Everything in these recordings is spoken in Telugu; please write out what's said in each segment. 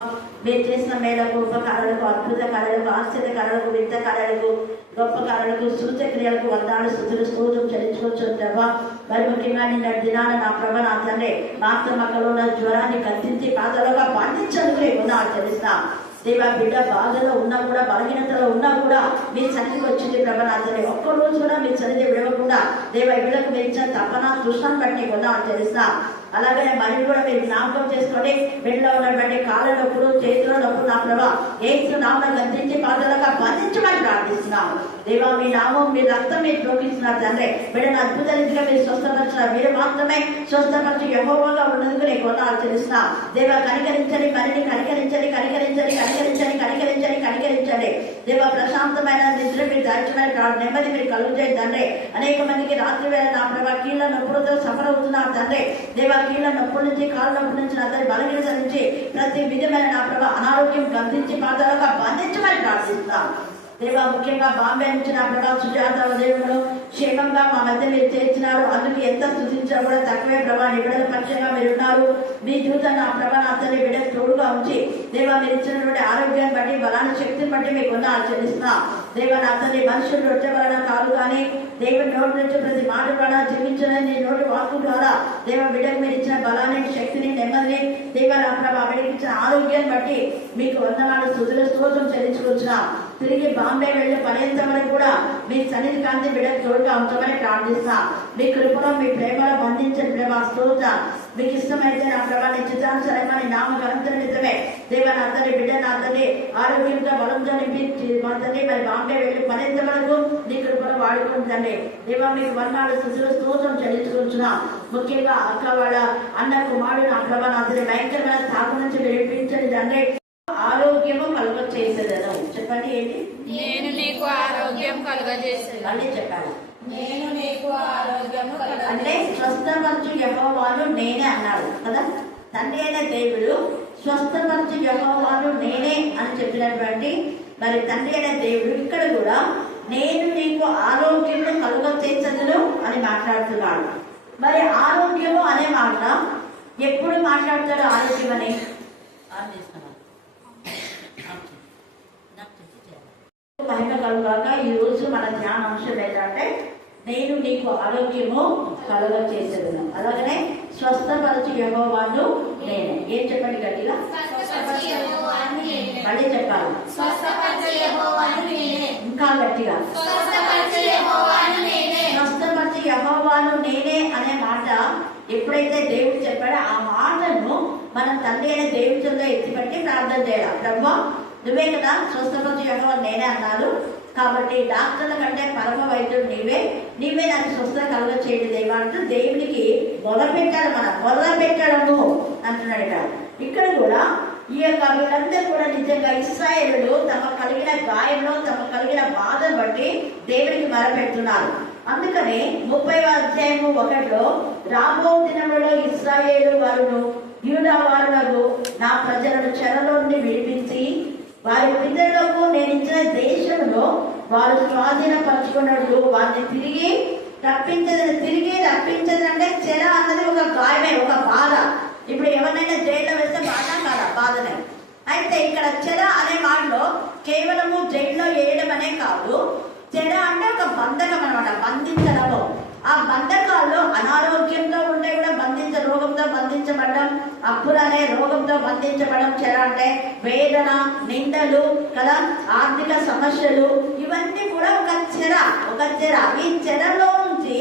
మీరు చేసిన మేలకు, ఉపకారాలకు, అద్భుత కార్యాలకు, ఆశ్చర్య కార్యాలకు, వింత కార్యాలకు, గొప్ప కార్యాలకు, సూచక్రియలకు వందనాలు స్తుతులు స్తోత్రం చెల్లించుకోవచ్చు ప్రభా. మరి ముఖ్యంగా నిన్న దినాన నా ప్రభ నా తండ్రి మాతృమక్కలో ఉన్న జ్వరాన్ని కత్తించి పాదాలుగా బంధించడానికి వందనాలు చెల్లిస్తా. దేవా బిడ్డ బాధలో ఉన్నా కూడా, బలహీనతలో ఉన్నా కూడా మీ సన్నిధికి వచ్చింది ప్రభా నా తండ్రి. ఒక్కరోజు కూడా మీ సన్నిధి విడవకుండా దేవ బిడ్డకు మీరు ఇచ్చిన తపన దృష్టాన్ని బట్టి వందనాలు చెల్లిస్తా. అలాగే మరి కూడా మీరు జ్ఞాపకం చేసుకొని బిడ్డలో ఉన్నటువంటి కాళ్ళ నొప్పులు, చేతుల నొప్పులు నా ప్రభా ఏసు నామం గద్దించి పాదాలుగా బంధించమని ప్రార్థిస్తున్నాము. దేవా మీ నామం, మీ రక్తం మీరు ప్రోగిస్తున్నారు తండ్రి. బిడ్డను అద్భుత రీతిగా మీరు స్వస్థపరిచిన మీరు మాత్రమే స్వస్థపరిచి యెహోవాగా ఉన్నందుకు నీకు వందనాలు చెల్లిస్తున్నాం. దేవా కనికరించండి, మరిని కనికరించండి, కనికరించండి, కనికరించండి, కనికరించండి, కనికరించండి. దేవా ప్రశాంతమైన నిద్ర మీరు దాల్చమైన నెమ్మది మీరు కలుగుచేయండి తండ్రి. అనేక మందికి రాత్రి వేళ నా ప్రభా కీళ్ళ నొప్పులతో సఫర్ అవుతున్నారు తండ్రి. దేవా కీళ్ళ నొప్పుల నుంచి, కాళ్ళ నొప్పుల నుంచి, నా తండ్రి బలహీనత నుంచి ప్రతి విధమైన నా ప్రభా అనారోగ్యం గంధించి పాదాలుగా బంధించమని ప్రార్థిస్తున్నాం. దేవా ముఖ్యంగా బాంబే నుంచి నా ప్రభా సుజాత దేవుడు క్షేమంగా మా మధ్య మీరు చేర్చినారు. అందుకు ఎంత స్థుతించినా కూడా తక్కువే ప్రభా. నీ బిడ్డల పక్షంగా మీరు ఉన్నారు. మీ దూత నా ప్రభా నా తండ్రి బిడ్డకు తోడుగా ఉంచి దేవా మీరు ఇచ్చినటువంటి ఆరోగ్యాన్ని బట్టి, బలాన్ని, శక్తిని బట్టి మీకు వందనాలు చెల్లిస్తున్నా. దేవా నా తండ్రి మనుషులు వచ్చే వలన కాదు కానీ దేవుడి నోటి నుంచి ప్రతి మాట ద్వారా జీవించిన నీ నోటి వాక్కు ద్వారా దేవా బిడ్డకు మీరు ఇచ్చిన బలాన్ని, శక్తిని, నెమ్మదిని దేవా నా ప్రభా బిడ్డకి ఇచ్చిన ఆరోగ్యాన్ని బట్టి మీకు వందనాలు స్తుతులు స్తోత్రం చెల్లించుకుంటున్నా. తిరిగి బాంబే వెళ్ళే పర్యంత వరకు కూడా మీ సన్నిధి కాంతి బిడ్డకు తోడుగా ఉంచమని ప్రార్థిస్తా. మీ కృపలో, మీ ప్రేమలో బంధించండి ప్రభా. స్తోత్ర మీకు ఇష్టమైతే నా ప్రభా నిశ్చితానుసరమైన నామ గణితమే దేవా నా తండ్రి బిడ్డ నా తండ్రి ఆరోగ్యంగా బలంతో నింపి మా తండ్రి మరి బాంబే వెళ్ళి పర్యంత వరకు నీ కృపలో వాడుకుంటండి. దేవా మీకు వందనాలు స్తుతులు స్తోత్రం చెల్లించుకుంటున్నా. ముఖ్యంగా అక్క వాళ్ళ అన్న కుమారుడు నా ప్రభా నా తండ్రి భయంకరమైన స్థాపన నుంచి విడిపించండి తండ్రి. ఆరోగ్యము కలుగ చేసేదను. చెప్పండి ఏంటి? నేను నీకు ఆరోగ్యం కలుగజేసేది. మళ్ళీ చెప్పాలి. నేను నీకు ఆరోగ్యము అంటే స్వస్థపరచు యెహోవాను నేనే అన్నాడు కదా. తండ్రి అయిన దేవుడు స్వస్థపరచు యెహోవాను నేనే అని చెప్పినటువంటి మరి తండ్రి అయిన దేవుడు ఇక్కడ కూడా నేను నీకు ఆరోగ్యము కలుగ చేసేదను అని మాట్లాడుతున్నాడు. మరి ఆరోగ్యము అనే మాట ఎప్పుడు మాట్లాడతాడు? ఆరోగ్యం అని మహిమ కలుగాక. ఈ రోజు మన ధ్యాన అంశం ఏంటంటే నేను నీకు ఆరోగ్యము కలుగ చేసేదను. అలాగనే స్వస్థపరచు యెహోవాను నేనే. ఏం చెప్పండి గట్టిగా? మళ్ళీ చెప్పాలి. ఇంకా గట్టిగా స్వస్థపరచు యెహోవాను నేనే అనే మాట ఎప్పుడైతే దేవుడు చెప్పాడో ఆ మాటను మన తండ్రి అయిన దేవుడితో ఎత్తిపట్టి ప్రార్థన చేయాలి. బ్రహ్మ నువ్వే కదా స్వస్థపరచు యెహోవా నేనే అన్నారు. కాబట్టి డాక్టర్ల కంటే పరమ వైద్యుడు నీవే నాకు స్వస్థత కలుగ చేయడం దేవా అంటూ దేవునికి మొదలుపెట్టాడు. మొదలుపెట్టడము అంటున్నాడు. ఇక్కడ కూడా ఈ యొక్క వీళ్ళందరూ కూడా నిజంగా ఇశ్రాయేలులు తమ కలిగిన గాయంలో, తమ కలిగిన బాధను బట్టి దేవునికి మొరపెడుతున్నారు. అందుకని 30వ అధ్యాయము 1లో రాబో దినములలో ఇశ్రాయేలు వారును యూదా వారులకు నా ప్రజలను చెరలో నుండి విడిపించి వారి పితరులకు నేను ఇచ్చిన దేశంలో వారు స్వాధీనపరచుకున్నట్లు వారిని తిరిగి రప్పించదంటే చెర అన్నది ఒక గాయమే, ఒక బాధ. ఇప్పుడు ఎవరినైనా జైల్లో వేస్తే బాధ కాదా? బాధనే. అయితే ఇక్కడ చెర అనే మాటలో కేవలము జైల్లో వేయడం అనే కాదు. చెర అంటే ఒక బంధకం అనమాట, బంధించడము. ఆ బంధకాల్లో అనారోగ్యంతో ఉంటే కూడా రోగంతో బంధించబడడం, అప్పులు అనే రోగంతో బంధించబడడం చెర అంటే. వేదన, నిందలు కదా, ఆర్థిక సమస్యలు ఇవన్నీ కూడా ఒక చెర. ఈ చెరలో నుంచి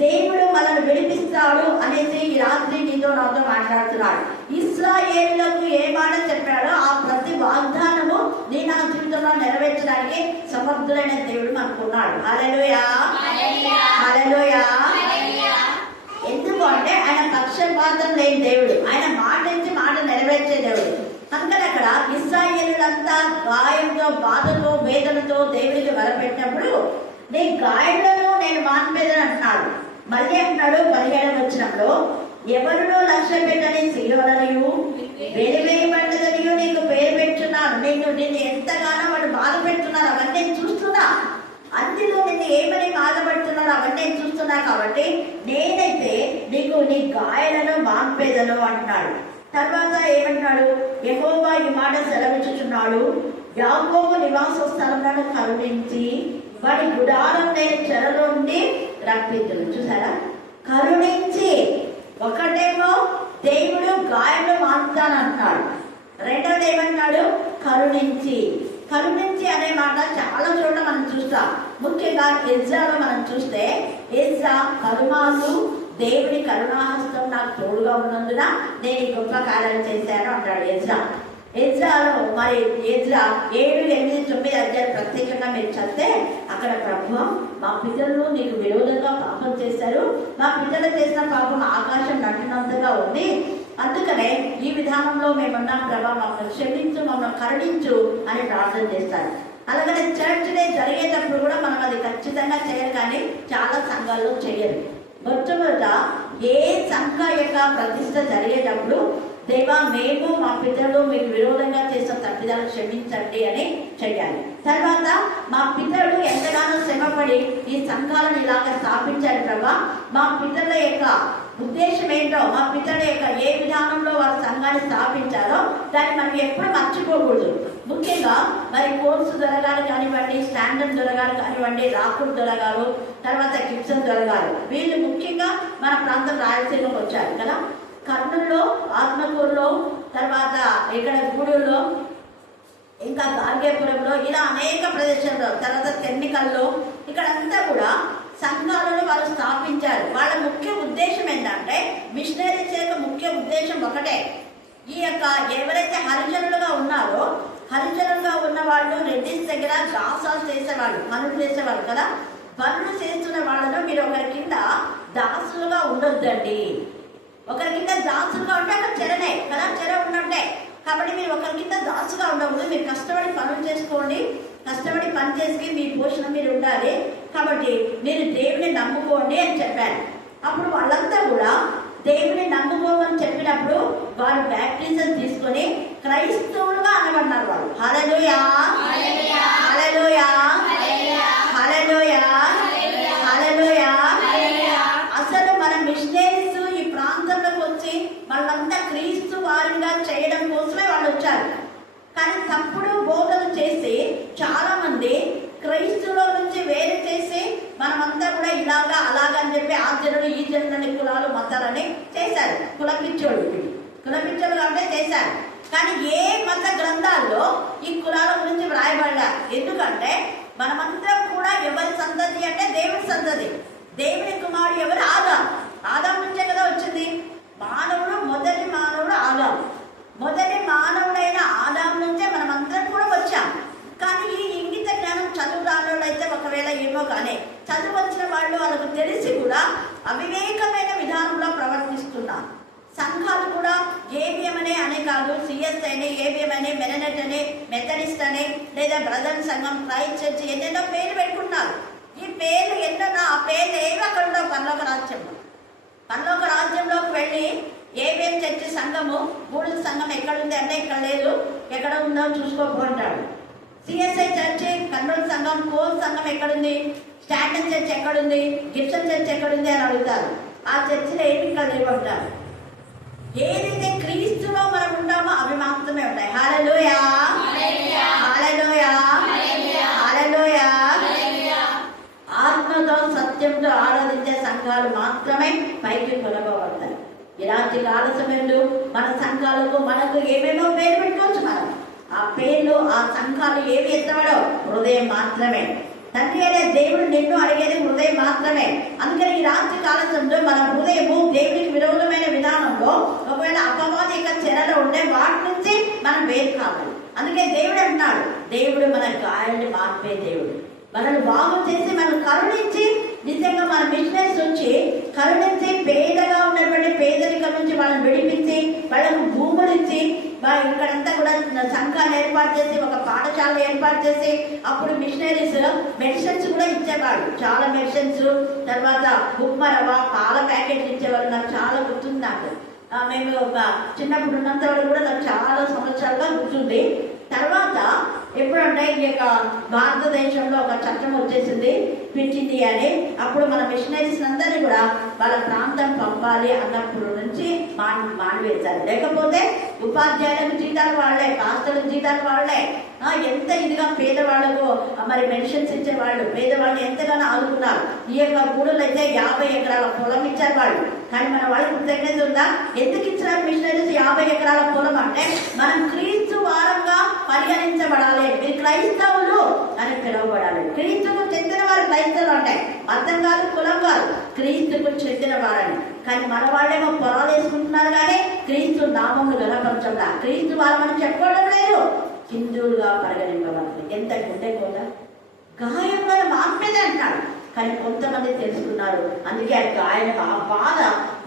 దేవుడు మనల్ని విడిపిస్తాడు అనేసి ఈ రాత్రి నీతో నాతో మాట్లాడుతున్నాడు. ఇశ్రాయేలులకు ఏ మాట చెప్పాడో ఆ ప్రతి వాగ్దానము నీ నా జీవితంలో నెరవేర్చడానికి సమర్థుడైన దేవుడు మనకున్నాడు. హల్లెలూయా, హల్లెలూయా. ఎందుకు అంటే ఆయన పక్షపాతం లేని దేవుడు, ఆయన మాట ఇచ్చి మాట నెరవేర్చే దేవుడు. అందుకని అక్కడ ఇశ్రాయేలులంతా గాయంతో, బాధతో, వేదనతో దేవుడికి వరపెట్టినప్పుడు నీ గాయంలో నేను మాన్పేదని అంటున్నాడు. మళ్ళీ అంటున్నాడు 17వ వచనంలో ఎవరినో లక్ష్య పెట్టని శిలువలనియు వెలివేయబడ్డదనియు నీకు పేరు పెట్టున్నాను. నిన్ను ఎంతగానో వాడు బాధ పెడుతున్నారు అవన్నీ చూస్తున్నా. అందులో నిన్ను ఏమని బాధపడుతున్నారో అవన్నీ చూస్తున్నా. కాబట్టి నేనైతే నీకు నీ గాయాలను మాన్పేదను అంటున్నాడు. తర్వాత ఏమంటున్నాడు? యెహోవా ఈ సెలవిచ్చుచున్నాడు, యాకోబు నివాస స్థలములను కరుణించి వాడి గుడారం లేని చెర నుండి రప్పించును. చూసారా, కరుణించి. ఒకటేమో దేవుడు గాయాలు మాన్తానంటున్నాడు, రెండవది ఏమన్నాడు, కరుణించి. కరుణించి అనే మాట చాలా చోట్ల మనం చూస్తాం. ముఖ్యంగా ఎజ్రాలో మనం చూస్తే, ఎజ్రా కరుణాలు దేవుని కరుణాహస్తం నాకు తోడుగా ఉన్నందున నేను ఈ గొప్ప కార్యాలు చేశాను అంటాడు ఎజ్రా. ఎజ్రాలో మరి ఎజ్రా 7, 8, 9 అధ్యాయాలు ప్రత్యేకంగా మీరు చదివితే అక్కడ ప్రభు మా పితరులు నీకు విరోధంగా పాపం చేశారు, మా పితరులు చేసిన పాపం ఆకాశం నటినంతగా ఉంది, అందుకనే ఈ విధానంలో మేమున్నాం ప్రభా, మమ్మల్ని క్షమించు, మమ్మల్ని కరుణించు అని ప్రార్థన చేస్తారు. అలాగనే చర్చ్ డే జరిగేటప్పుడు కూడా మనం అది ఖచ్చితంగా చేయాలి, కానీ చాలా సంఘాల్లో చేయరు. మొట్టమొదట ఏ సంఘ యొక్క ప్రతిష్ట జరిగేటప్పుడు దేవా మేము మా పితరులు మీకు విరోధంగా చేసిన తప్పిదాలు క్షమించండి అని చెయ్యాలి. తర్వాత మా పితరులు ఎంతగానో శ్రమపడి ఈ సంఘాలను ఇలాగ స్థాపించారు ప్రభా, మా పితరుల యొక్క ఉద్దేశం ఏంటో, మా పితరుల యొక్క ఏ విధానంలో వారు సంఘాన్ని స్థాపించారో దాన్ని మనం ఎప్పుడు మర్చిపోకూడదు. ముఖ్యంగా మరి కోర్సు దొరగారు కానివ్వండి, స్టాండర్డ్ దొరగారు కానివ్వండి, రాకుడు దొరగారు, తర్వాత గిబ్సన్ దొరగారు, వీళ్ళు ముఖ్యంగా మన ప్రాంతం రాయలసీమకు వచ్చారు కదా. కర్నూలులో, ఆత్మకూరులో, తర్వాత ఇక్కడ గూడూరులో, ఇంకా గార్గేపురంలో, ఇలా అనేక ప్రదేశాల్లో, తర్వాత తెన్నికల్లో, ఇక్కడంతా కూడా సంఘాలను వాళ్ళు స్థాపించారు. వాళ్ళ ముఖ్య ఉద్దేశం ఏంటంటే, మిషనరీస్ యొక్క ముఖ్య ఉద్దేశం ఒకటే. ఈ యొక్క ఎవరైతే హరిజనులుగా ఉన్నారో, హరిజనులుగా ఉన్న వాళ్ళు రెడ్డిస్ దగ్గర దాసాలు చేసేవాళ్ళు, పనులు చేసేవాళ్ళు కదా. పనులు చేస్తున్న వాళ్ళను మీరు ఒకరి కింద దాసులుగా ఉండొద్దండి. ఒకరి కింద దాసులుగా ఉంటే అక్కడ చెరనే కదా, చెర ఉన్నట్టే. కాబట్టి మీరు ఒకరి కింద దాసుగా ఉండకూడదు, మీరు కష్టపడి పనులు చేసుకోండి, కష్టపడి పని చేసి మీ పోషణ మీరు ఉండాలి, కాబట్టి మీరు దేవుని నమ్ముకోండి అని చెప్పారు. అప్పుడు వాళ్ళంతా కూడా దేవుని నమ్ముకోమని చెప్పినప్పుడు వారు బ్యాప్టిజం తీసుకొని క్రైస్తవులుగా అనబడినారు. వాళ్ళు హల్లెలూయా, హల్లెలూయా, హల్లెలూయా, హల్లెలూయా. అసలు మన మిషనరీస్ ఈ ప్రాంతంలోకి వచ్చి వాళ్ళంతా క్రీస్తు వారిగా చేయడం కోసమే వాళ్ళు వచ్చారు. కానీ తప్పుడు బోధలు చేసి చాలా మంది క్రైస్తువుల నుంచి వేరు చేసి మనమంతా కూడా ఇలాగా అలాగా అని చెప్పి ఆ జనులు ఈ జనులని కులాలు మతాలని చేశారు. కులపిచ్చోళ్ళు అంటే చేశారు. కానీ ఏ మత గ్రంథాల్లో ఈ కులాల గురించి వ్రాయబడ్డా? ఎందుకంటే మనమందరం కూడా ఎవరి సంతతి అంటే దేవుడి సంతతి. దేవుని కుమారుడు ఎవరు? ఆదాం నుంచే కదా వచ్చింది. మొదటి మానవుడు ఆదాం. మొదటి మానవుడైన ఆదాం నుంచే మనమందరం కూడా వచ్చాం. కానీ ఈ ఇంగిత జ్ఞానం చదువు రాని అయితే ఒకవేళ ఏమో, కానీ చదువు వచ్చిన వాళ్ళు వాళ్ళకు తెలిసి కూడా అవివేకమైన విధానంలో ప్రవర్తిస్తున్నారు. సంఘాలు కూడా ఏబిఎం అనే కాదు, సిఎస్ అని, ఏబిఎం అని, మెననెట్ అని, మెథడిస్ట్ అని, లేదా బ్రదర్ సంఘం, క్రైస్ట్ చర్చ్, ఎన్నెన్నో పేర్లు పెట్టుకున్నారు. ఈ పేర్లు ఎన్నో, ఆ పేర్లు ఏవి అక్కడ ఉండవు పరలోక రాజ్యంలో. పరలోక రాజ్యంలోకి వెళ్ళి ఏబిఎం చర్చి సంఘము, గూడూరు సంఘం ఎక్కడుంది అంటే ఇక్కడ లేదు, ఎక్కడ ఉందో చూసుకోబోంటాడు. సిఎస్ఐ చర్చి, కర్నూలు సంఘం, కోల్ సంఘం ఎక్కడుంది, స్టాండర్డ్ చర్చ్ ఎక్కడుంది, గిబ్సన్ చర్చ్ ఎక్కడుంది అని అడుగుతారు. ఆ చర్చిలో ఏమి ఇక్కడ లేవంటారు. ఏదైతే క్రీస్తులో మనం ఉంటామో అవి మాత్రమే ఉంటాయి. హల్లెలూయా, హల్లెలూయా, హల్లెలూయా. ఆత్మతో సత్యంతో ఆరాధించే సంఘాలు మాత్రమే పైకి కొనబడతాయి. ఇలాంటి కాల సమయంలో మన సంఘాలకు మనకు ఏమేమో పేరు పెట్టుకోవచ్చు. మనం ఆ పేర్లు, ఆ సంఘాలు ఏవి ఎత్తవడో హృదయం మాత్రమే. తండ్రి అనే దేవుడు నిన్ను అడిగేది హృదయం మాత్రమే. అందుకని ఈ రాత్రి కాల సమయంలో మన హృదయము దేవునికి విరోధమైన విధానంలో ఒకవేళ అపవాది యొక్క చెరలో ఉంటే వాటి నుంచి మనం వేరు కావాలి. అందుకే దేవుడు అంటున్నాడు, దేవుడు మన గాయాన్ని మార్పే దేవుడు. మనల్ని బాగు చేసి మనల్ని కరుణించి, నిజంగా మన మిషనరీస్ వచ్చి కరుణించి పేదగా ఉన్నటువంటి పేదరికం నుంచి వాళ్ళని విడిపించి, వాళ్ళకు భూములు ఇచ్చి, ఇక్కడంతా కూడా సంఘాన్ని ఏర్పాటు చేసి, ఒక పాఠశాల ఏర్పాటు చేసి, అప్పుడు మిషనరీస్ మెడిసిన్స్ కూడా ఇచ్చేవాడు. చాలా మెడిసిన్స్, తర్వాత ఉప్మా రవ్వ, పాల ప్యాకెట్లు ఇచ్చేవాళ్ళు. నాకు చాలా గుర్తుంది. నాకు మేము చిన్నప్పుడు ఉన్నంత వరకు కూడా నాకు చాలా సంవత్సరాలుగా గుర్తుంది. తర్వాత ఎప్పుడంటే ఈ యొక్క భారతదేశంలో ఒక చట్టం వచ్చేసింది క్విట్ ఇండియా అని. అప్పుడు మన మిషనరీస్ అందరినీ కూడా వాళ్ళ ప్రాంతం పంపాలి అన్నప్పుడు నుంచి మానివేశారు. లేకపోతే ఉపాధ్యాయులకు జీతాలు వాళ్ళే, పాస్టర్లకు జీతాలు వాళ్ళే, ఎంత ఇదిగా పేదవాళ్ళకు మరి మెడిసిన్స్ ఇచ్చేవాళ్ళు, పేదవాళ్ళు ఎంతగానో ఆదుకున్నారు. ఈ యొక్క ఊళ్ళో అయితే 50 ఎకరాల పొలం ఇచ్చారు వాళ్ళు. కానీ మన వాళ్ళకి కృతజ్ఞత ఉందా? ఎందుకు ఇచ్చారు మిషనరీస్ 50 ఎకరాల పొలం అంటే మనం క్రీస్తు వారంగా పరిగణించబడాలి, మీరు క్రైస్తవులు అని పిలువబడాలి. క్రీస్తుకు చెందిన వారు క్రైస్తవులు అంటే అర్థం కాదు, కులం కాదు, క్రీస్తుకు చెందిన వారని. కానీ మన వాళ్ళేమో పొలాలు వేసుకుంటున్నారు కానీ క్రీస్తు నామములు గణపరచంలా, క్రీస్తు వారు మనం చెప్పుకోవడం లేదు. హిందువులుగా పరిగణింపబడుతుంది. ఎంత గుండె కూడా గాయం వల్ల మాత్రమే అంటున్నాడు. కానీ కొంతమంది తెలుసుకున్నారు. అందుకే ఆ గాయం, ఆ బాధ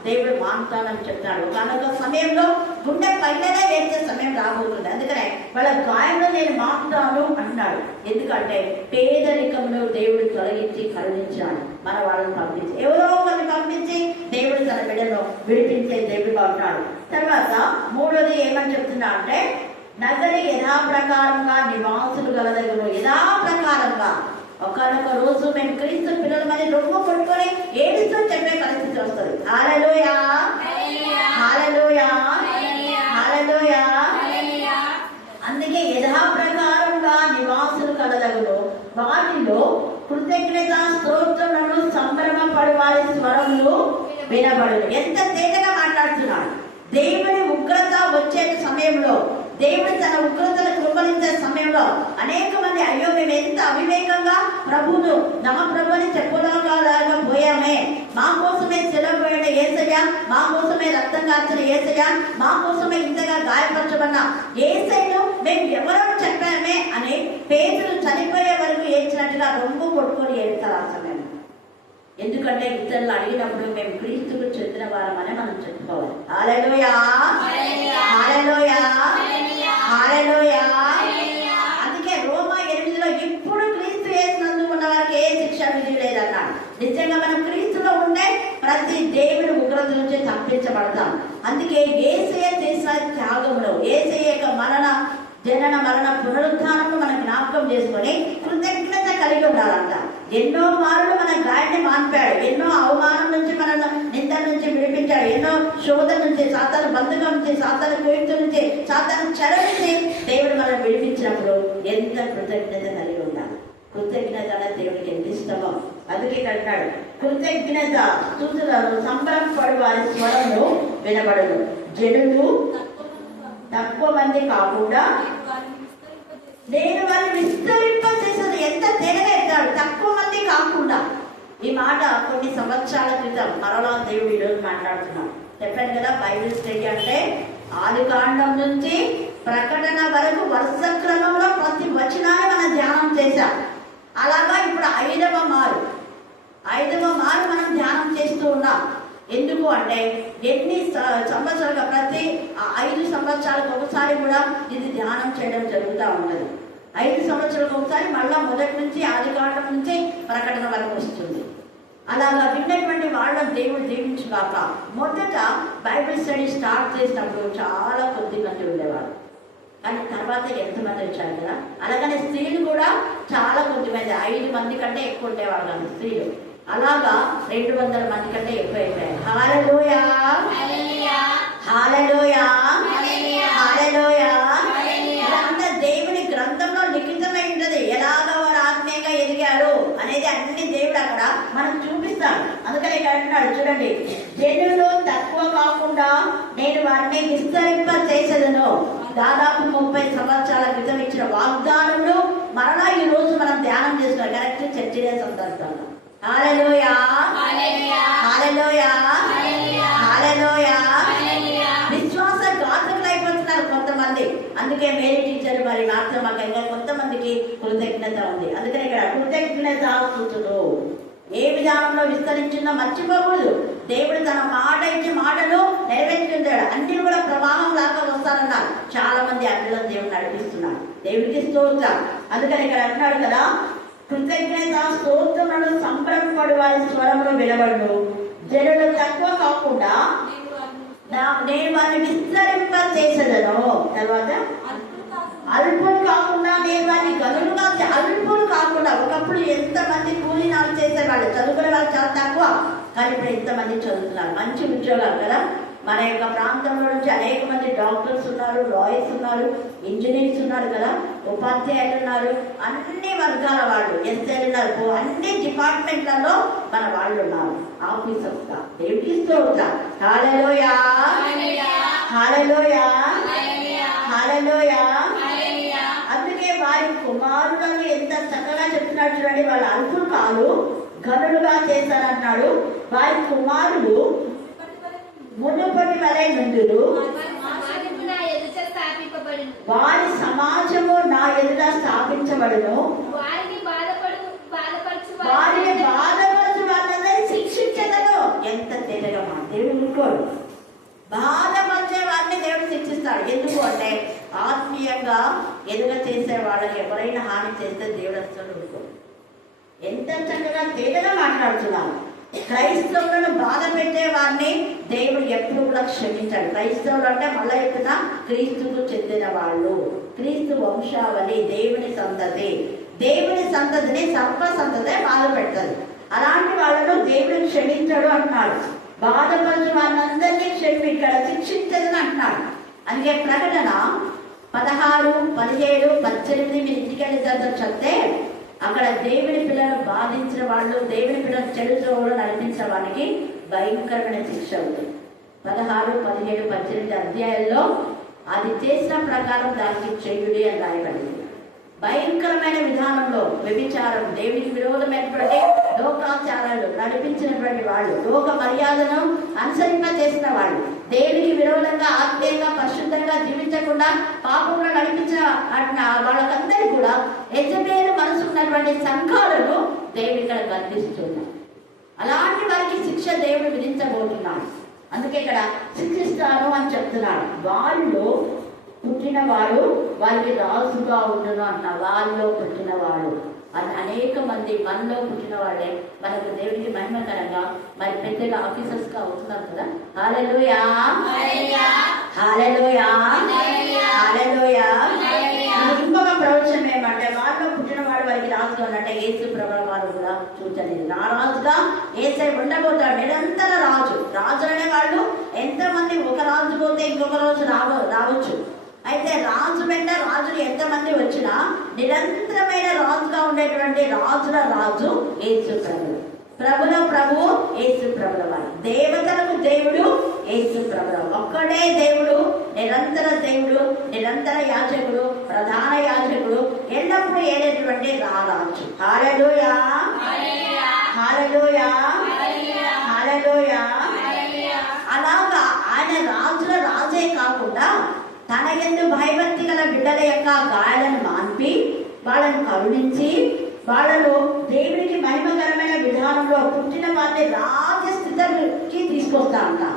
దేవుడు మానుతానని చెప్తాడు. కనుక సమయంలో గుండె పైననే వేసే సమయం రాబోతుంది. అందుకనే వాళ్ళ గాయంలో నేను మానుతాను అంటున్నాడు. ఎందుకంటే పేదరికంలో దేవుడు తొలగించి కరుణించాడు. మన వాళ్ళని పంపించి, ఎవరో ఒకరిని పంపించి దేవుడు తన బిడ్డను విడిపించే దేవుడుగా ఉన్నాడు. తర్వాత మూడోది ఏమని చెప్తున్నా అంటే నగరి యథాప్రకారంగా నివాసులు గలదగును. యథాప్రకారంగా ఒకనొక రోజు మేము క్రీస్తు పిల్లల మీద రొమ్ము కొట్టుకొని ఏడుస్తూ చెప్పే పరిస్థితి వస్తుంది. హల్లెలూయా, హల్లెలూయా, హల్లెలూయా. అందుకే యథాప్రకారంగా నివాసులు కలదగును, వాటిలో కృతజ్ఞత స్తోత్రములను సంభ్రమపడు వారి స్వరములు వినబడును. ఎంత తేటగా మాట్లాడుతున్నాడు. దేవుని ఉగ్రత వచ్చే సమయంలో, దేవుడు తన ఉగ్రతను కృపలించే సమయంలో అనేక మంది అయ్యో మేము ఎంత అవివేకంగా ప్రభువును నా ప్రభుని చెప్పుకోలేక పోయామే, మా కోసమే సెలవుపోయిన యేసయ్య, మా కోసమే రక్తం కార్చిన యేసయ్య, మా కోసమే ఇంతగా గాయపరచబడిన యేసయ్యను మేము ఎవరో చెప్పామే అని పేతురు చనిపోయే వరకు ఏడ్చినట్టుగా రొమ్ము కొట్టుకొని ఏడుస్తారు ఆ సమయంలో. ఎందుకంటే ఇతరులు అడిగినప్పుడు మేము క్రీస్తుకు చెందిన వారమని మనం చెప్పుకోవాలి. హల్లెలూయా, హల్లెలూయా, హల్లెలూయా. అందుకే రోమా 8లో ఇప్పుడు క్రీస్తు యేసునందు ఉన్న వారికి ఏ శిక్ష విధి లేదన్నాడు. నిజంగా మనం క్రీస్తులో ఉండే ప్రతి దేవుని ఉగ్రత నుంచి తప్పించబడతాం. అందుకే యేసయ్య చేసిన త్యాగంలో, యేసయ్య యొక్క జనన మరణ పునరుద్ధానంలో మనం జ్ఞాపకం చేసుకొని కృతజ్ఞత కలిగి ఉండాలంట. ఎన్నో మార్లు మన గాయాన్ని మాన్పాడు, ఎన్నో అవమానం నుంచి మన నింద నుంచి విడిపించాడు, ఎన్నో శోధ నుంచి, సాతాను బంధకం నుంచి, సాతాను కోయిత నుంచి, సాతాను చెర నుంచి దేవుడు మనం విడిపించినప్పుడు ఎంత కృతజ్ఞత కలిగి ఉండాలి. కృతజ్ఞత అనేది దేవుడికి ఎంత ఇష్టమో. అందుకే అంటాడు కృతజ్ఞత స్తుతులను సంబరపడు వారి స్వరము వినబడును. జనులు తక్కువ మంది కాకుండా నేను వారిని విస్తరింప చేసేది. ఎంత తేలిగా ఎత్తాడు, తక్కువ మంది కాకుండా. ఈ మాట కొన్ని సంవత్సరాల క్రితం మరలా దేవుడు ఈరోజు మాట్లాడుతున్నాడు. చెప్పాను కదా, బైబిల్ స్టడీ అంటే ఆదికాండం నుంచి ప్రకటన వరకు వరుస క్రమంలో ప్రతి వచనాన్ని మనం ధ్యానం చేశాం. అలాగా ఇప్పుడు 5వ మారు మనం ధ్యానం చేస్తూ ఉన్నాం. ఎందుకు అంటే ఎన్ని సంవత్సరాలుగా ప్రతి 5 సంవత్సరాలకు ఒకసారి కూడా ఇది ధ్యానం చేయడం జరుగుతూ ఉంటుంది. 5 సంవత్సరాలకు ఒకసారి మళ్ళా మొదటి నుంచి ఆదికాండం నుంచి ప్రకటన వరకు వస్తుంది. అలాగా విన్నటువంటి వాళ్ళని దేవుడు దీవించుగాక. మొదట బైబిల్ స్టడీ స్టార్ట్ చేసినప్పుడు చాలా కొద్ది మంది ఉండేవారు, కానీ తర్వాత ఎంతమంది వచ్చారు కదా. అలాగనే స్త్రీలు కూడా చాలా కొద్ది మంది, 5 మంది కంటే ఎక్కువ ఉండేవారు కానీ స్త్రీలు. అలాగా 200 మంది కంటే ఎక్కువ అయిపోయారు. హల్లెలూయా, హల్లెలూయా, హల్లెలూయా. ఇదంతా దేవుని గ్రంథంలో లిఖితమై ఉంటది. ఎలాగ వారు ఆత్మీయంగా ఎదిగారు అనేది అన్ని దేవుడు అక్కడ మనం చూపిస్తాడు. అందుకని ఇక్కడ అంటున్నాడు చూడండి, జనులు తక్కువ కాకుండా నేను వారిని విస్తరింప చేసేదను. దాదాపు 30 సంవత్సరాల క్రితం ఇచ్చిన వాగ్దానములు మరలా ఈ రోజు మనం ధ్యానం చేస్తున్నాం. కరెక్ట్ చర్చ సందర్భంలో. హల్లెలూయా, హల్లెలూయా, హల్లెలూయా. విశ్వాస ఘాతకులు అయిపోతున్నారు కొంతమంది. అందుకే మేరీ టీచర్ మరి నాట్యమకంగా కొంతమందికి కృతజ్ఞత ఉంది. అందుకని ఇక్కడ కృతజ్ఞత స్తుతులు ఏ విధానంలో విస్తరించిందో మర్చిపోకూడదు. దేవుడు తన మాట ఇచ్చి మాటలు నెరవేర్చుకుంటాడు. అన్ని కూడా ప్రవాహం లాగా వస్తారన్నారు. చాలా మంది అన్నిలో దేవుడు నడిపిస్తున్నాడు. దేవుడికి స్తోత్రం. అందుకని ఇక్కడ అంటున్నాడు కదా, కృతజ్ఞత స్తోత్రములను సంబరపడు వారి స్వరములు వినబడును. జనులు తక్కువ కాకుండా నేను వారిని విస్తరింప చేసేదను. తర్వాత అల్పులు కాకుండా నేను వారిని తక్కువ, కానీ ఇప్పుడు ఎంతమంది చదువుతున్నారు, మంచి ఉద్యోగాలు కదా. మన యొక్క ప్రాంతంలో నుంచి అనేక మంది డాక్టర్స్ ఉన్నారు, లాయర్స్ ఉన్నారు, ఇంజనీర్స్ ఉన్నారు కదా, ఉపాధ్యాయులు ఉన్నారు, అన్ని వర్గాల వాళ్ళు, ఎస్ఐలు ఉన్నారు, అన్ని డిపార్ట్మెంట్లలో మన వాళ్ళు ఉన్నారు, ఆఫీసర్స్ గా. దేవుడికి స్తోత్రం. హల్లెలూయా, హల్లెలూయా, హల్లెలూయా. అందుకే వారి కుమారులను ఎంత చక్కగా చెప్తున్నాడు చూడండి. వాళ్ళ అల్పులు కాదు, ఘనులుగా చేశారంటున్నాడు. వారి కుమారులు మునుపటి వలె నుండును, వారి సమాజము నా ఎదుట స్థాపించబడును, వారిని బాధపరచు వాళ్ళందరినీ శిక్షించదను. ఎంత తేలిగా మాట. దేవుడు ఊరుకోడు, బాధపరిచే వారిని దేవుడు శిక్షిస్తాడు. ఎందుకు అంటే ఆత్మీయంగా ఎదుగ చేసే వాళ్ళకి ఎవరైనా హాని చేస్తే దేవుడు అసలు ఊరుకోడు. ఎంత చక్కగా తేలిగా మాట్లాడుతున్నారు. క్రైస్తవులను బాధ పెట్టే వారిని దేవుడు ఎప్పుడు కూడా క్షమించాడు. క్రైస్తవులు అంటే మళ్ళీ చెప్తున్నా, క్రీస్తుకు చెందిన వాళ్ళు, క్రీస్తు వంశావళి, దేవుని సంతతి. దేవుని సంతతిని సర్వ సంతతే బాధ పెడతారు. అలాంటి వాళ్ళను దేవుడు క్షమించాడు అంటున్నాడు. బాధపరచు వాళ్ళందరినీ ఇక్కడ శిక్షించదని అంటున్నాడు. అందుకే ప్రకటన 16, 17, 18 మీరు ఇంటికి వెళ్ళిన తర్వాత చదివితే అక్కడ దేవుని పిల్లలు బాధించిన వాళ్ళు, దేవుని పిల్లలు చెడు త్రోవలో నడిపించిన వానికి భయంకరమైన శిక్ష అవుతుంది. 16, 17, 18 అధ్యాయాల్లో అది చేసిన ప్రకారం దానికి చేయుడి అని రాయబడింది. భయంకరమైన విధానంలో వ్యభిచారం, దేవునికి విరోధమైనటువంటి లోకాచారాలు నడిపించినటువంటి వాళ్ళు, లోక మర్యాదను అనుసరింప చేసిన వాళ్ళు, దేవునికి విరోధంగా ఆత్మీయంగా పరిశుద్ధంగా జీవించకుండా పాపంలో నడిపించిన వాళ్ళకందరూ కూడా యజమాని మనసు ఉన్నటువంటి సంఘాలను దేవుడు ఇక్కడ కనిపిస్తున్నారు. అలాంటి వారికి శిక్ష దేవుడు విధించబోతున్నాడు. అందుకే ఇక్కడ శిక్షిస్తాను అని చెప్తున్నాడు. వాళ్ళు పుట్టినవాడు వారికి రాజుగా ఉండును అన్న. వాళ్ళలో పుట్టినవాడు అనేక మంది మనలో పుట్టిన వాళ్ళే మనకు దేవుడికి మహిమకరంగా మరి పెద్దగా ఆఫీసర్స్ గా అవుతున్నారు కదా. హల్లెలూయా, హల్లెలూయా, హల్లెలూయా. ఇంకొక ప్రవచనం ఏమంటే వాళ్ళలో పుట్టినవాడు వారికి రాజుగా ఉన్నట్టే యేసు ప్రభువు వారు కూడా సూచనది. నా రాజుగా యేసే ఉండబోతాడు, నిరంతర రాజు. రాజు అనే వాళ్ళు ఎంతమంది, ఒక రాజు పోతే ఇంకొక రోజు రావచ్చు. అయితే రాజు వెంట రాజులు ఎంతమంది వచ్చినా నిరంతరమైన రాజుగా ఉండేటువంటి రాజుల రాజు యేసు ప్రభువు, ప్రభుల ప్రభువు యేసు ప్రభుల వారు, దేవతలకు దేవుడు యేసు ప్రభుల. ఒక్కడే దేవుడు, నిరంతర దేవుడు, నిరంతర యాజకుడు, ప్రధాన యాజకుడు, ఎల్లప్పుడూ ఏడేటువంటి రారాజు. హల్లెలూయా, హల్లెలూయా, హల్లెలూయా. అలాగా ఆయన రాజుల రాజే కాకుండా తన యందు భయభక్తి గల బిడ్డల యొక్క గాయాలను మాన్పి వాళ్ళను కరుణించి వాళ్ళను దేవునికి మహిమకరమైన విధానంలో పుట్టిన వారిని రాజస్థితికి తీసుకొస్తా ఉంటా.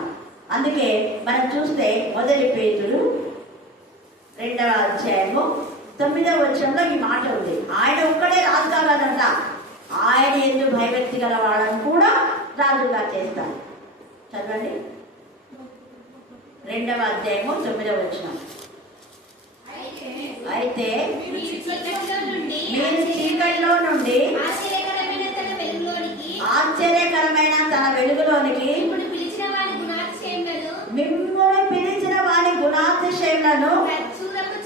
అందుకే మనం చూస్తే 1 పేతురు 2వ అధ్యాయము 9వ వచనంలో ఈ మాట ఉంది. ఆయన ఒక్కడే రాజు కాదంట, ఆయన యందు భయభక్తి గల వాళ్ళను కూడా రాజుగా చేస్తారు. చదవండి 2వ అధ్యాయము 9వ వచనం. అయితే మీరు చీకటిలో నుండి ఆశ్చర్యకరమైన తన వెలుగులోనికి మిమ్మల్ని పిలిచిన వారి గుణాతిశయములను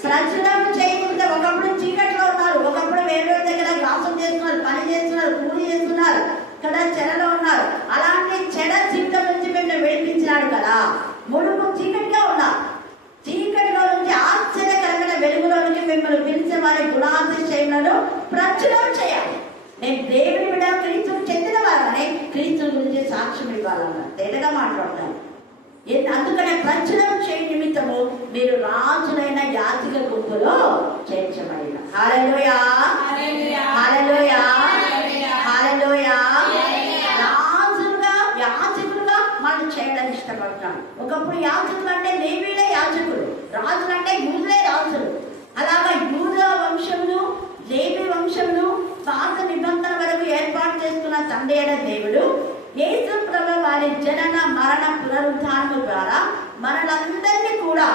ప్రచురం చేయకుండా. ఒకప్పుడు చీకటిలో ఉన్నారు, ఒకప్పుడు వేరే దగ్గర వ్యాసం చేస్తున్నారు, పని చేస్తున్నారు, కూలి చేస్తున్నారు, ఇక్కడ చెరలో ఉన్నారు. అలాంటి చెడ జీవితం నుంచి మేము విడిపించినాడు కదా. ముడుపు చీకటిగా ఉన్నారు, చీకటిలో నుంచి ఆశ్చర్యకరమైన వెలుగులోనికి మిమ్మల్ని పిలిచే వారి గుణాతిశయములను ప్రచురం చేయాలి. నేను దేవుని బిడ్డ క్రీస్తుకు చెందిన వారని క్రీస్తు గురించి సాక్ష్యం ఇవ్వాలన్న తేటగా మాట్లాడతాను. అందుకనే ప్రచురం చేయ నిమిత్తము మీరు రాజులైన యాజక గుంపులో చేర్చబడిన. హల్లెలూయా, హల్లెలూయా, హల్లెలూయా. యాజకులుగా మనం చేయడానికి ఇష్టపడతాను. ఒకప్పుడు యాజకులు అంటే లేవీలే యాజకులు, రాజులు అంటే యూదులే రాజులు. అలాగా యూద వంశములు, లేవి వంశములు పాత నిబంధన వరకు ఏర్పాటు చేస్తున్న తండ్రి అయిన దేవుడు యేసు ప్రభువు వారి జనన మరణ పునరుద్ధానము ద్వారా మనలందరినీ కూడా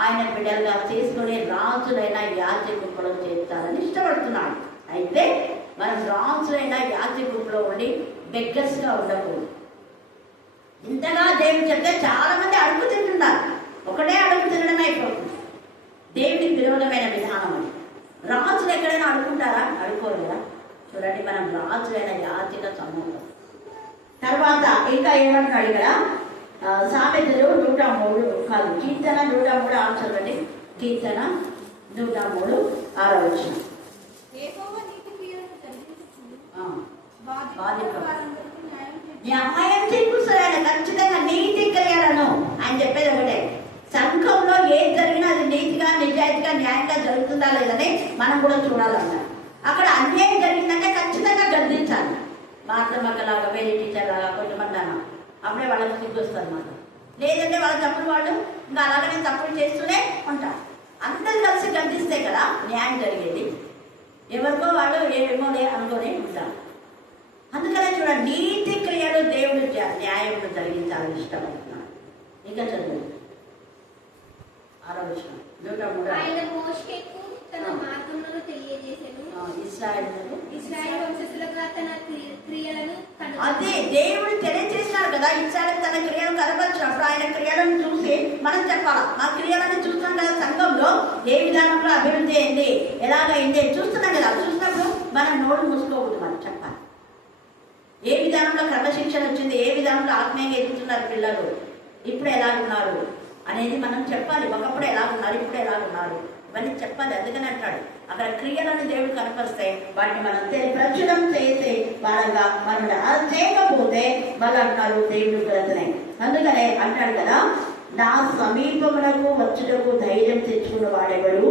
ఆయన బిడ్డలుగా చేసుకుని రాజులైన యాజకులు చేస్తారని ఇష్టపడుతున్నాడు. అయితే మనం రాజులైన యాజకుల్లో ఉండి బెగ్గర్స్గా ఉండకూడదు. ఇంతగా దేవుడు చెప్తే చాలా మంది అడుగు తింటున్నారు, ఒకటే అడుగు తినడం అయిపోతుంది. దేవుడికి విరోధమైన విధానం అని. రాజులు ఎక్కడైనా అడుగుంటారా? అడుకోరు కదా. చూడండి, మనం రాజులైన యాతిక సమూహం. తర్వాత ఇంకా ఏమంటున్నాడు ఇక్కడ, సామెతలు 103 కాదు, కీర్తన 103 చదవండి. కీర్తన 103 6వ వచనం. న్యాయం చేకూరుస్తాడు ఆయన, ఖచ్చితంగా నీతి క్రియలను. ఆయన చెప్పేది ఒకటే, సంఘంలో ఏది జరిగినా అది నీతిగా నిజాయితీగా న్యాయంగా జరుగుతుందా లేదని మనం కూడా చూడాలన్నారు. అక్కడ అన్యాయం జరిగిందంటే ఖచ్చితంగా గర్దించాలి. మాత్రమక్కలాగా వేరే టీచర్ లాగా కొంతమంది అన్న అప్పుడే వాళ్ళకి సిగ్గు వస్తుంది అన్నమాట. లేదంటే వాళ్ళ తప్పులు వాళ్ళు ఇంకా అలాగనే తప్పులు చేస్తూనే ఉంటారు. అందరూ కలిసి గర్దిస్తే కదా న్యాయం జరిగేది. ఎవరికో వాళ్ళు ఏమోలే అనుకోనే ఉంటారు. అందుకనే చూడండి, నీతి క్రియలు దేవుడు న్యాయములు జరిగించాలని ఇష్టపడుతున్నాడు. ఇంకా చదువు 6వ వచనం. 103. అదే దేవుడు తెలియజేసినాడు కదా, ఇస్రాయేలు తన క్రియలు కనపరిచినప్పుడు ఆయన క్రియలను చూసి మనం చెప్పాలా. మా క్రియలను చూస్తున్నాం కదా, సంఘంలో ఏ విధానంలో అభివృద్ధి అయింది, ఎలాగైంది చూస్తున్నాం కదా. చూసినప్పుడు మనం నోరు మూసుకోకూడదు, మనం చెప్పాలి. ఏ విధానంలో క్రమశిక్షణ వచ్చింది, ఏ విధానంలో ఆత్మీయంగా ఎదుగుతున్నారు పిల్లలు, ఇప్పుడు ఎలాగున్నారు అనేది మనం చెప్పాలి. ఒకప్పుడు ఎలాగున్నారు, ఇప్పుడు ఎలాగున్నారు, ఇవన్నీ చెప్పాలి. అందుకని అంటాడు, అక్కడ క్రియలను దేవుడు కనపరిస్తే వాటిని మనం ప్రచురం చేసే వాళ్ళగా మనం చేయకపోతే వాళ్ళు అంటారు దేవుడు గ్రతనే. అందుకనే అంటాడు కదా, నా సమీపమునకు వచ్చుటకు ధైర్యం తెచ్చుకున్న వాడెవడు,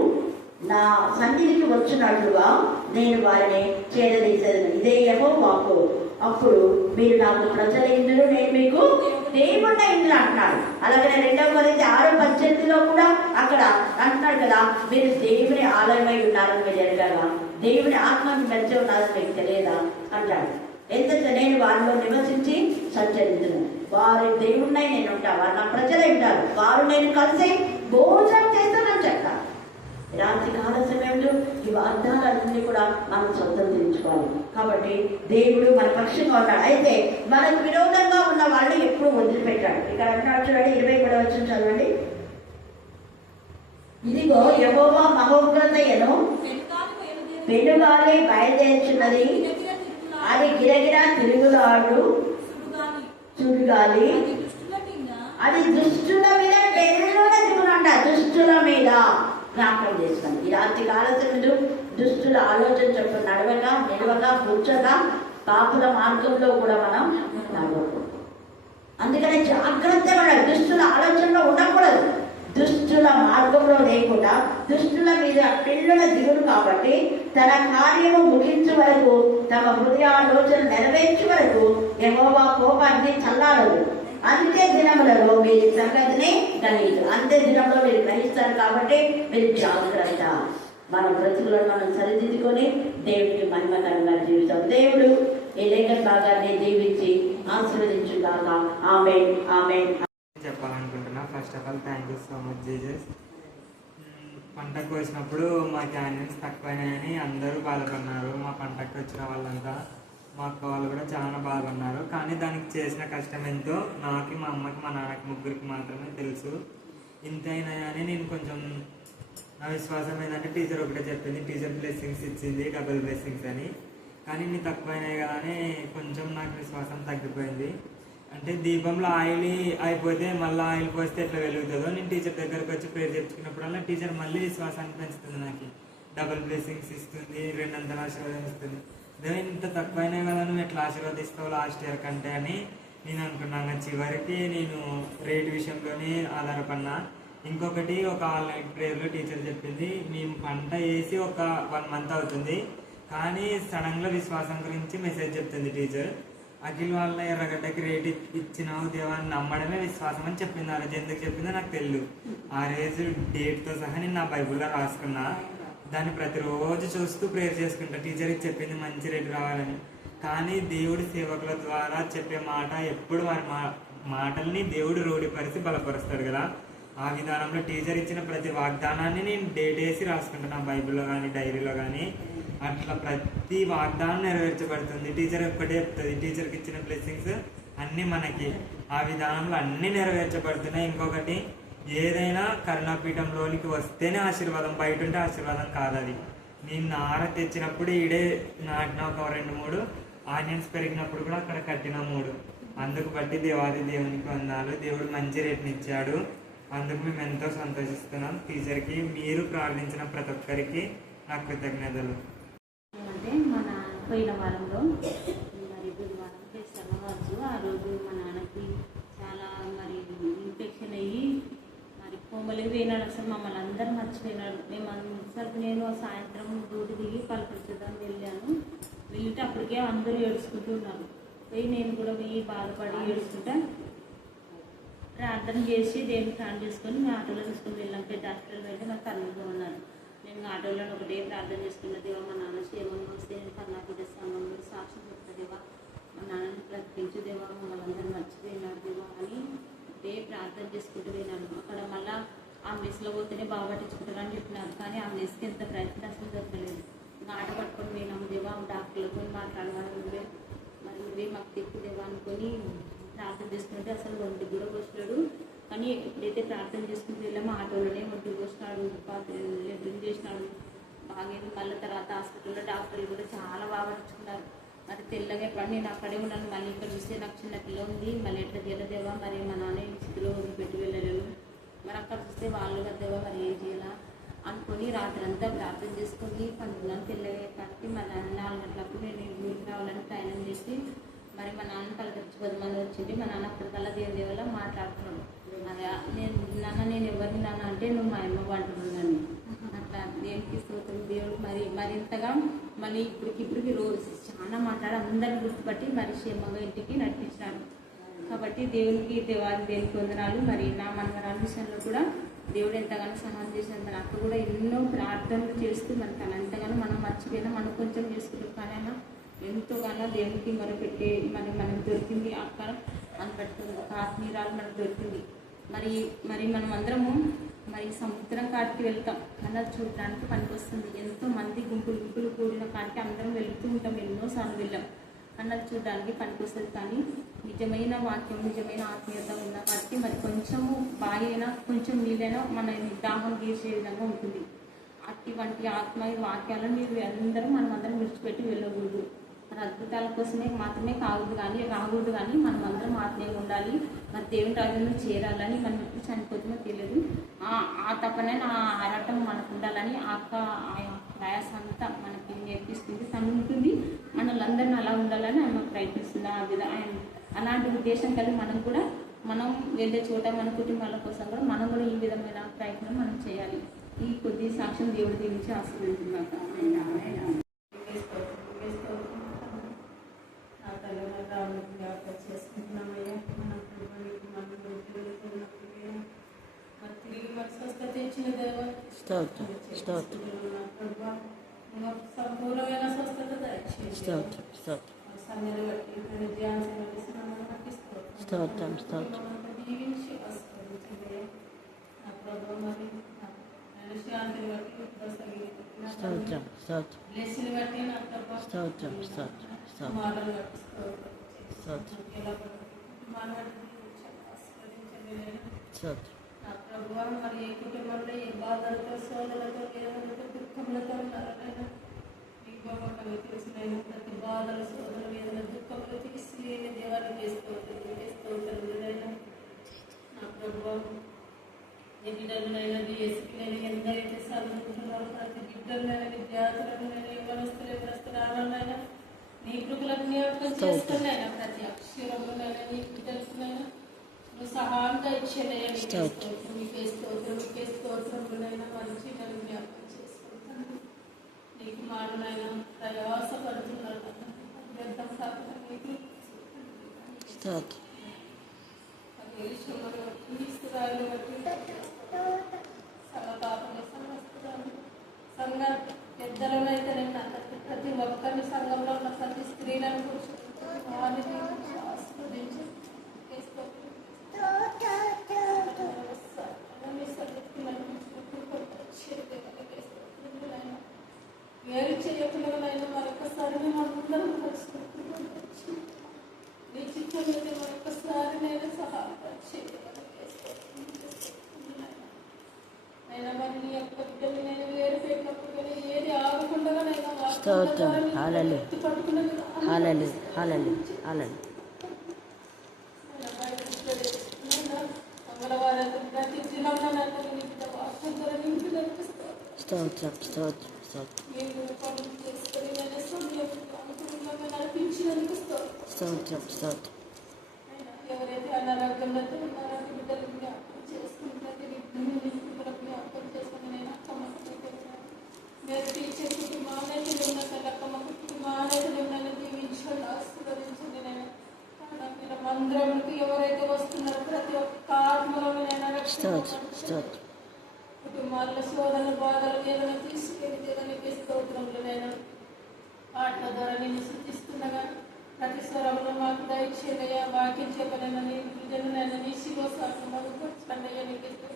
నా సన్నిధికి వచ్చినట్లుగా నేను వారిని చేరదీసేది. ఇదే యెహోవా వాక్కు. అప్పుడు మీరు నాకు ప్రజల ఇందులో, నేను మీకు దేవుడిన ఇందులో అంటున్నాడు. అలాగే 2 కొరింథీ 6:18 కూడా అక్కడ అంటున్నాడు కదా, మీరు దేవుని ఆలయమై ఉన్నారని మీరు ఎరగగా దేవుని ఆత్మని మధ్య ఉన్నారని మీకు తెలియదా అంటాడు. ఎంత నేను వారిలో నివసించి సంచరించును, వారి దేవుడినై నేను ఉంటాను, వారు నా ప్రజలై ఉంటారు, వారు నేను కలిసి భోజనం చేస్తానని చెప్తాను. రాత్రి కాల సమయంలో ఈ వాగ్దానాలన్నీ కూడా మనం స్వతంత్రించుకోవాలి. కాబట్టి దేవుడు మన పక్షంగా ఉన్నాడు. అయితే మనకు విరోధంగా ఉన్న వాళ్ళని ఎప్పుడు వదిలిపెట్టాడు. ఇక్కడ అంటున్నాడు చూడండి, 23వ వచనం చదవండి. ఇదిగో యెహోవా మహోగ్రతయను పెనుగాలి బయలుదేరుచున్నది, అది గిరగిరా తిరుగులాడు చురుగాలి, అది దుష్టుల మీద పెనుగా దిగునంట. దుష్టుల మీద జ్ఞాపకం చేస్తున్నాం. ఈ రాత్రి కాలశములు దుష్టుల ఆలోచన చెప్పు నడవగా నిలవగా కూర్చోగా పాపుల మార్గంలో కూడా మనం నడవకూడదు. అందుకని జాగ్రత్తగా దుష్టుల ఆలోచనలో ఉండకూడదు. దుష్టుల మార్గంలో లేకుండా దుష్టుల మీద పిల్లల దిగుడు కాబట్టి తన కార్యము ముగించే వరకు, తమ హృదయ ఆలోచన నెరవేర్చే వరకు యెహోవా కోపాన్ని చల్లారదు. అంత్య దినములలో మీరు సంగతిని గ్రహించు. అంత్య దినంలో మీరు గ్రహిస్తారు కాబట్టి మీరు జాగ్రత్త. మన బ్రతుకులను మనం సరిదిద్దుకొని దేవుడికి మహిమకరంగా జీవితాం. దేవుడు ఈ లేఖన భాగాన్ని దీవించి ఆశీర్వదించుగాక. ఆమేన్, ఆమేన్. చెప్పాలనుకుంటున్నా. First of all thank you so much Jesus. పంట కోసినప్పుడు మా క్యాన్యన్స్ తక్కువైనాయని అందరూ బాధపడినారు. మా పంటకు వచ్చిన వాళ్ళంతా, మా అక్క వాళ్ళు కూడా చాలా బాగున్నారు. కానీ దానికి చేసిన కష్టం ఎంతో నాకు, మా అమ్మకి, మా నాన్నకి, ముగ్గురికి మాత్రమే తెలుసు. ఇంతైనా అని నేను కొంచెం, నా విశ్వాసం ఏంటంటే టీచర్ ఒకటే చెప్పింది, టీచర్ బ్లెస్సింగ్స్ ఇచ్చింది, డబుల్ బ్లెస్సింగ్స్ అని. కానీ ఇన్ని తక్కువైనాయి కదా అని కొంచెం నాకు విశ్వాసం తగ్గిపోయింది. అంటే దీపంలో ఆయిల్ అయిపోతే మళ్ళీ ఆయిల్ పోస్తే ఎట్లా వెలుగుతుందో, నేను టీచర్ దగ్గరకు వచ్చి ప్రేర్ చెప్పుకున్నప్పుడల్లా టీచర్ మళ్ళీ విశ్వాసాన్ని పెంచుతుంది, నాకు డబుల్ బ్లెస్సింగ్స్ ఇస్తుంది, 2 ఆశీర్వాదం ఇస్తుంది. అదే ఇంత తక్కువైనాయి కదా నువ్వు ఎట్లా ఆశీర్వదిస్తావు లాస్ట్ ఇయర్ కంటే అని నేను అనుకున్నాను. చివరికి నేను రేట్ విషయంలోనే ఆధారపడినా. ఇంకొకటి, ఒక ఆన్లైన్ ప్రేయర్లో టీచర్ చెప్పింది, మేము పంట వేసి ఒక 1 మంత్ అవుతుంది, కానీ సడన్గా విశ్వాసం గురించి మెసేజ్ చెప్తుంది టీచర్. అఖిల్ వాళ్ళ ఎర్రగడ్డకి రేట్ ఇచ్చినావు దేవాన్ని నమ్మడమే విశ్వాసం అని చెప్పింది. ఆ రోజు ఎందుకు చెప్పిందో నాకు తెలియదు. ఆ రోజు డేట్తో సహా నేను నా బైబుల్లో రాసుకున్నా. దాన్ని ప్రతిరోజు చూస్తూ ప్రేయర్ చేసుకుంటా. టీచర్కి చెప్పింది మంచి రేటు రావాలని. కానీ దేవుడి సేవకుల ద్వారా చెప్పే మాట ఎప్పుడు వారి మాటల్ని దేవుడు రూఢిపరిచి బలపరుస్తాడు కదా. ఆ విధానంలో టీచర్ ఇచ్చిన ప్రతి వాగ్దానాన్ని నేను డేట్ వేసి రాసుకుంటాను, నా బైబిల్లో కానీ డైరీలో కానీ. అట్లా ప్రతి వాగ్దానం నెరవేర్చబడుతుంది. టీచర్ ఒక్కటే చెప్తుంది, టీచర్కి ఇచ్చిన బ్లెస్సింగ్స్ అన్నీ మనకి ఆ విధానంలో అన్నీ నెరవేర్చబడుతున్నాయి. ఇంకొకటి, ఏదైనా కరుణాపీఠంలోనికి వస్తేనే ఆశీర్వాదం, బయట ఉంటే ఆశీర్వాదం కాదు. అది నేను నార తెచ్చినప్పుడు ఈడే నాటిన ఒక 2-3 ఆనియన్స్ పెరిగినప్పుడు కూడా అక్కడ కట్టిన 3. అందుకు బట్టి దేవాది దేవునికి వందాలు. దేవుడు మంచి రేట్ని ఇచ్చాడు. అందుకు మేము ఎంతో సంతోషిస్తున్నాం. టీచర్కి, మీరు ప్రార్థించిన ప్రతి ఒక్కరికి నా కృతజ్ఞతలు. అంటే మన పోయిన వారంలో మరి బుధవారం తెల్లవారు ఆ రోజు మా నాన్నకి చాలా మరి ఇన్ఫెక్షన్ అయ్యి మరి కోమలి పోయినాడు. అసలు మమ్మల్ని అందరూ మర్చిపోయినాడు. నేను సాయంత్రం డ్యూటీ దిగి పలకరించడం వెళ్ళాను. వెళ్తే అప్పటికే అందరూ ఏడుచుకుంటూ ఉన్నారు. పోయి నేను కూడా పోయి బాధపడి ఏడుచుకుంటా ప్రార్థన చేసి దేవుని ప్రార్థన చేసుకొని మేము ఆటోలో తీసుకుని వెళ్ళాం. పెద్ద హాస్పిటల్ వెళ్తే నాకు కర్నూలులో ఉన్నారు. నేను ఆటోలో ఒకటే ప్రార్థన చేసుకున్న, దేవా మా నాన్న క్షేమంగా వస్తే నేను కర్ణాటక సంఘంలో సాక్ష్యం చెప్తా దేవా, మా నాన్నని ప్రకటించు దేవా, మమ్మల్ని అందరూ మర్చిపోయినాడు దేవా అని ఒకటే ప్రార్థన చేసుకుంటూ పోయినాను. అక్కడ మళ్ళీ ఆ మెస్లో పోతేనే బాగా పట్టించుకుంటారని చెప్పినారు. కానీ ఆ మెస్కి ఎంత ప్రయత్నం అసలు దొరకలేదు. ఆట పట్టుకొని పోయినాము దేవా, డాక్టర్లతో మాట్లాడమని నువ్వే మరి నువ్వే మాకు తెప్పు దేవా అనుకొని ప్రార్థన చేసుకుంటే అసలు ఒంటికి కూడా వచ్చాడు. కానీ ఎప్పుడైతే ప్రార్థన చేసుకుంటూ వెళ్ళామో ఆటోలోనే ఒంటికి వచ్చినాడు, లెట్రిన్ చేసినాడు బాగేది. మళ్ళీ తర్వాత హాస్పిటల్లో డాక్టర్లు కూడా చాలా బాగా పట్టించుకున్నారు. మరి తెల్లగా ఎప్పుడు నేను అక్కడే ఉన్నాను. మళ్ళీ ఇక్కడ చూస్తే నాకు చిన్న పిల్ల ఉంది, మళ్ళీ ఎట్లా చేయలేదేవా, మరి మా నాన్న స్థితిలో పెట్టి వెళ్ళలేను. మరి అక్కడ చూస్తే వాళ్ళు కదేవా, మరి ఏం చేయాలా అనుకొని రాత్రి అంతా ప్రార్థన చేసుకొని పండుకున్నాను. తెల్లగా కట్టి మా నాన్న 4 గంటలకు నేను ఊరికి రావాలని ప్రయాణం చేసి మరి మా నాన్న పలకరించుకోదామని వచ్చింది. మా నాన్న అప్పటికల్లా దేవుని వల్ల మాట్లాడుతున్నాడు. అదే నేను ఎవరిని నాన్న అంటే నువ్వు మా అమ్మ అంటున్నాను. అట్లా దేవునికి స్తోత్రం. దేవుడు మరింతగా మళ్ళీ ఇప్పటికి రోజు చాలా మాట్లాడి అందరిని గుర్తుపట్టి మరి క్షేమంగా ఇంటికి నడిపించినాడు. కాబట్టి దేనికి వందనాలు. మరి నా మనవరాల విషయంలో కూడా దేవుడు ఎంతగానో సహాయం చేసినంత నాకు కూడా ఎన్నో ప్రార్థనలు చేస్తూ మరి తను ఎంతగానో మనం మర్చిపోయినా మనం కొంచెం చేసుకుంటాం. కానీ అయినా ఎంతోగానో దేవునికి మొరపెట్టే మనకు దొరికింది. అక్కడ అనుపెడుతుంది ఒక ఆత్మీయురాలు మనకు దొరికింది. మరి మనం అందరము మరి సముద్రం కాడికి వెళ్తాం అన్నది చూడడానికి పనికొస్తుంది. ఎంతో మంది గుంపులు కూడిన కాడికి అందరం వెళ్తూ ఉంటాం, ఎన్నోసార్లు వెళ్ళాం అన్నది చూడడానికి పనికొస్తుంది. కానీ నిజమైన వాక్యం, నిజమైన ఆత్మీయత ఉన్న వాటికి మరి కొంచెము బాగైనా కొంచెం నీళ్ళైనా మన దాహం తీసే విధంగా ఉంటుంది. అటువంటి ఆత్మీయ వాక్యాలను మీరు అందరూ మనమందరం విడిచిపెట్టి వెళ్ళకూడదు. మన అద్భుతాల కోసమే మాత్రమే రాకూడదు కానీ మనం అందరం ఆత్మీయంగా ఉండాలి. మరి దేవుని రాజ్యంలో చేరాలని మనం ఎప్పుడు చనిపోతుందో తెలియదు. ఆ తప్పనే ఆ ఆరాటం మనకు ఉండాలని ఆ ప్రయాస అంతా మనకి నేర్పిస్తుంది, తనుంటుంది. మనల్ని అలా ఉండాలని ఆమె ప్రయత్నిస్తుంది. అలాంటి ఉద్దేశం కలిగి మనం వెళ్ళే చోట మన కుటుంబాల కోసం కూడా మనం కూడా ఈ విధమైన ప్రయత్నం మనం చేయాలి. ఈ కొద్ది సాక్ష్యం దేవుడి దీవించి ఆశీర్వదించుగాక. చేసుకుంటున్నామయ్యా. మన తిరిగి మన స్వస్థత ఇచ్చిన దేవా, సంపూర్ణమైన స్వస్థత సమయాన్ని బట్టి దీవించి ఆశీర్వదించండి. నా ప్రభావం మరి శాంతిని బట్టి బ్లెస్సింగ్ బట్టి నా ప్రభావం మాటలు బట్టి నా ప్రభుత్వం మరి ఏ కుటుంబంలో ఏ బాధలతో, సోదరులతో, వేదనలతో, దుఃఖములతో ఉన్నారనైనా మీ గొప్పగా తెలిసిన ప్రతి బాధలు, సోదరుల వేదన, దుఃఖములు తీసి దేవాన్ని వేస్తూ ఉంటారు. నా ప్రభుత్వం ఏ బిడ్డలనైనా డిఎస్పీలైనా ఎందరైతే చదువుకుంటున్నారో ప్రతి బిడ్డలైనా, విద్యార్థులనైనా, ఎవరస్తులు ఆడవాళ్ళైనా నీ కృపలకు జ్ఞాపకం చేసుకున్నాయినా ప్రతి అక్షరంలోనైనా నీ బిడ్డలకునైనా నువ్వు సహాయంగా ఇచ్చేనైనా నీకే స్తోత్రములైనా మంచి నన్ను జ్ఞాపకం చేసుకుంటాను. నీకు మాటనైనా ప్రయాసపడుతున్నాను. వ్యర్థం కాకుండా నీకు ఈశ్వరాలు బట్టి సంఘ పెద్దలనైతే నేను ప్రతి ఒక్కరిని సంఘంలో ఉన్న ప్రతి స్త్రీలను కూర్చుంటాను. వారిని ఆస్వాదించి వేరు చేయకుండా అందరం కలుసుకుంటున్నాం. నీ చిత్తం మీద మరొకసారి నేను సహాయం అయినా మరి నీ యొక్క బిడ్డలు నేను వేరు పెట్టినప్పుడు కానీ ఏది ఆగకుండా పట్టుకున్నది మంగళవారం ప్రతి దినంలో నన్ను నీ బిడ్డ వాక్యం ద్వారా నింపి నడిపిస్తాను. మీరు పనులు చేసుకొని నేను సమయం అనుకూలంగా నడిపించినందుకు ఎవరైతే అనారోగ్యంలో ఉన్నారో బిడ్డలు జ్ఞాపకం చేసుకుని ప్రతి జ్ఞాపకం చేసుకుని నేను మీరు టీచర్ కుటుంబానైతే ఉన్న కలకమ్మ కుటుంబానైతే నన్ను దీవించండి, ఆశీర్వదించండి. నేను మందిరంకి ఎవరైతే వస్తున్నారో ప్రతి ఒక్క ఆత్మలో నేను కుటుంబాల్లో శోధన బాధలు ఏదైనా తీసుకెళ్ళి దేవునికి స్తోత్రంలో నేను పాటల ద్వారా నేను సూచిస్తుండగా ప్రతి స్వరంలో మాకు దయచేయ వాక్యం చెప్పలేనని నీ శివ సాక్షి మరుగుపరచండి.